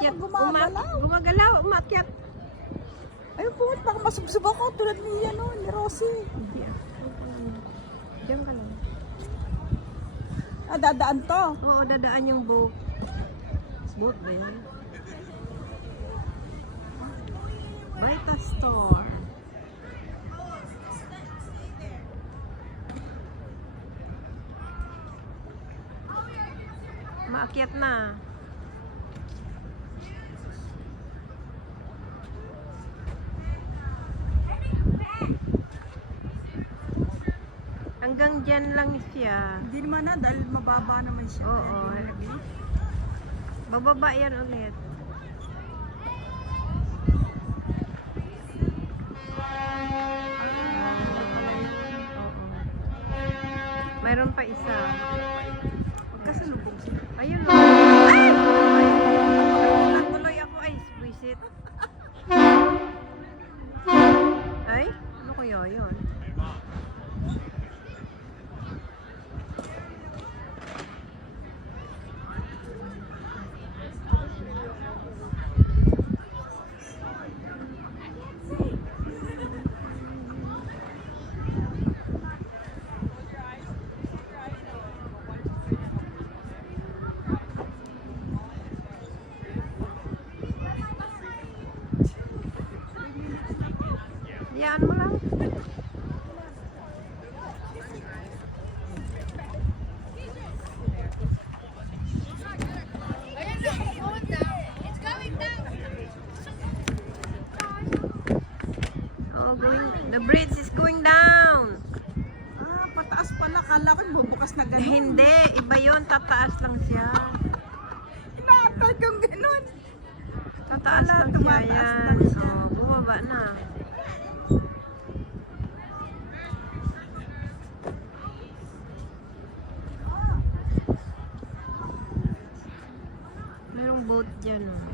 Umakyat. Gumagalaw. Gumagalaw. Umakyat. Ayun po, baka masubsob ako tulad ni, ni Rosie. Hindi ah. Diyan ka lang. Ah, dadaan to. Oo, dadaan yung boat. Boat ba yan? Vita Store. Maakyat na. Hanggang dyan lang siya. Hindi naman na, dahil mababa naman siya. Oo. Bababa yan ulit. Mayroon pa isa. Magkasalubong sila. Ayun o. Ay! Tuloy ako ay. Visit. Ay? Ano kaya yun? Yan mo lang. Oh, the bridge is going down. Ah, pataas pala. Kala ko bubukas na gano'n. Hindi, iba yun. Tataas lang siya. Inaatag yung gano'n. Tataas Wala, lang siya tumataas yan. lang siya. Oh, bumaba na. Mayroong boat dyan. Oh.